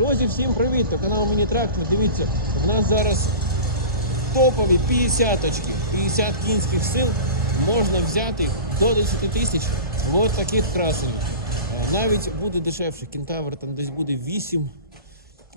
Друзі, всім привіт! То канал Міні Трактор. Дивіться, в нас зараз топові 50 очки, 50 кінських сил. Можна взяти до 10 тисяч. Ось таких красень. Навіть буде дешевше. Кентавр там десь буде 8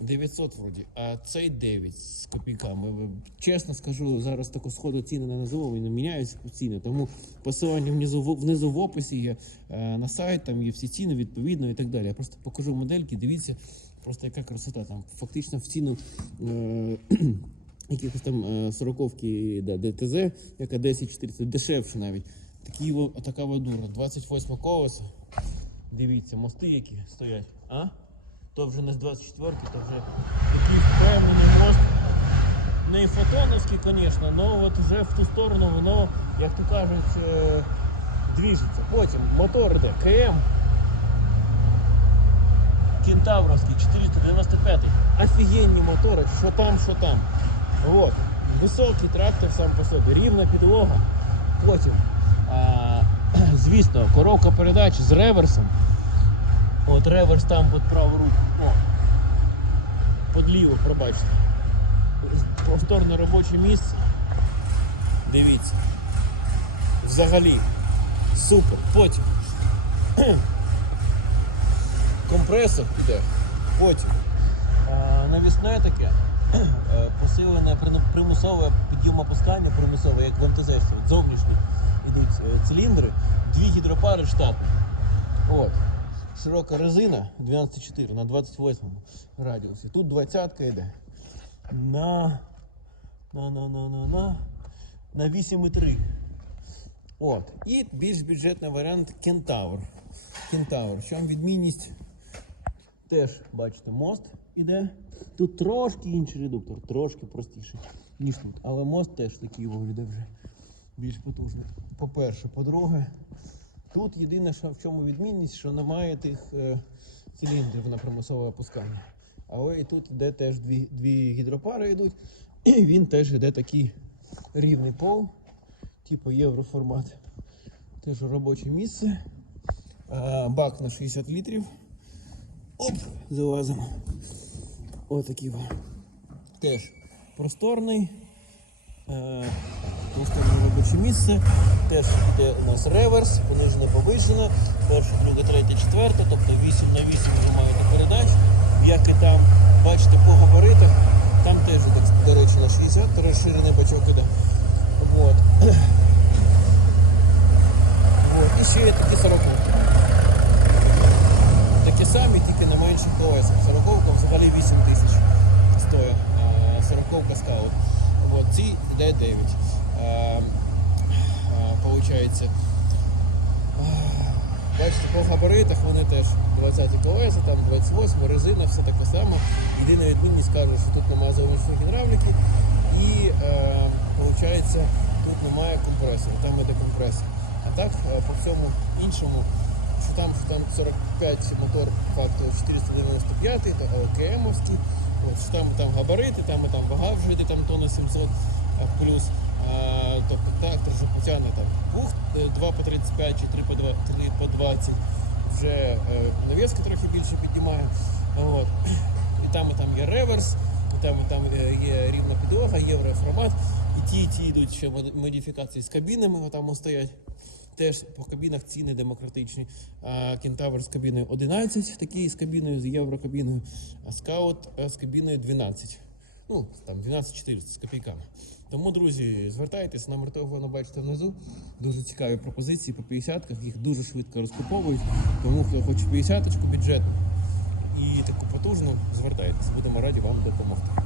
900 вроді, а цей 9 з копійками. Чесно скажу, зараз таку сходу ціни не назову, вони міняються постійно. Тому посилання внизу, внизу в описі є е, на сайт, там є всі ціни відповідно і так далі. Я просто покажу модельки, дивіться, просто яка красота. Там фактично в ціну. Е, Якихось там е, сороковки да, ДТЗ, яка 10-400, дешевше навіть. Такі, така водура, 28 колеса. Дивіться, мости які стоять. А? То вже не з 24-ки, то вже такий впевнений мост. Не фотоновський, звісно, але от вже в ту сторону воно, як то кажуть, е, двіжиться. Потім мотор іде КМ. Кентавровський 495. Офігенні мотори, що там, що там. От. Високий трактор сам по собі, рівна підлога. Потім, а, звісно, коробка передач з реверсом. От реверс там під праву руку. О. Під ліву, пробачте. Повторне робоче місце. Дивіться. Взагалі. Супер. Потім. Компресор піде. Потім. А, навісне таке. е, Посилене примусове підйом опускання, примусове, як в МТЗ, зовнішні йдуть е, циліндри, дві гідропари штатні. От. Широка резина 12,4 на 28 радіусі. Тут 20 йде. На. На, на, на, на, на. На 8,3. От. І більш бюджетний варіант Кентавр. Кентавр. В чому відмінність? Теж, бачите, мост іде. Тут трошки інший редуктор, трошки простіший, ніж тут. Але мост теж такий виглядає вже більш потужний. По-перше, по-друге, тут єдине, що в чому відмінність, що немає тих е, циліндрів на примусове опускання. Але і тут йде теж дві, дві гідропари йдуть, і він теж йде такий рівний пол, типу євроформат. Теж робоче місце. А, бак на 60 літрів. Оп, залазимо. Отакий во. Теж просторний. Е, просторне робоче місце. Теж йде у нас реверс, понижена повищена. Перша, друга, третя, четверта, тобто 8 на 8 ви маєте передач. Як і там, бачите, по габаритах. Там теж, до- до речі, на 60 розширений бачок іде. Вот. Вот. І ще є такі 40 такі самі, тільки на менших колесах. Сороковка взагалі 8 тисяч стоїть. Сороковка скаут. От, ці йде 9. А, а, Получається. Бачите, по габаритах вони теж 20 колеса, там 28, резина, все таке саме. Єдина відмінність каже, що тут немає зовнішньої гідравліки і е, получається, тут немає компресора, там іде компресор. А так, е, по всьому іншому, що там, що там 45 мотор факту 495, то ОКМовський, от, там, там габарити, там там вага вже йде там тонна 700 плюс. А, тобто трактор вже потягне там двох, е, 2 по 35 чи 3 по 2, 3 по 20. Вже е, навіска трохи більше піднімає. От. І там і там є реверс, і там і там е, є рівна підлога, євроформат. І ті, і ті йдуть ще модифікації з кабінами, там стоять. Теж по кабінах ціни демократичні. Кентавр з кабіною 11, такий з кабіною, з єврокабіною, а скаут е, з кабіною 12. Ну, там 12 400 з копійками. Тому, друзі, звертайтесь, номер телефону бачите внизу. Дуже цікаві пропозиції по 50-ках, їх дуже швидко розкуповують. Тому хто хоче 50-очку бюджетну і таку потужну, звертайтесь, будемо раді вам допомогти.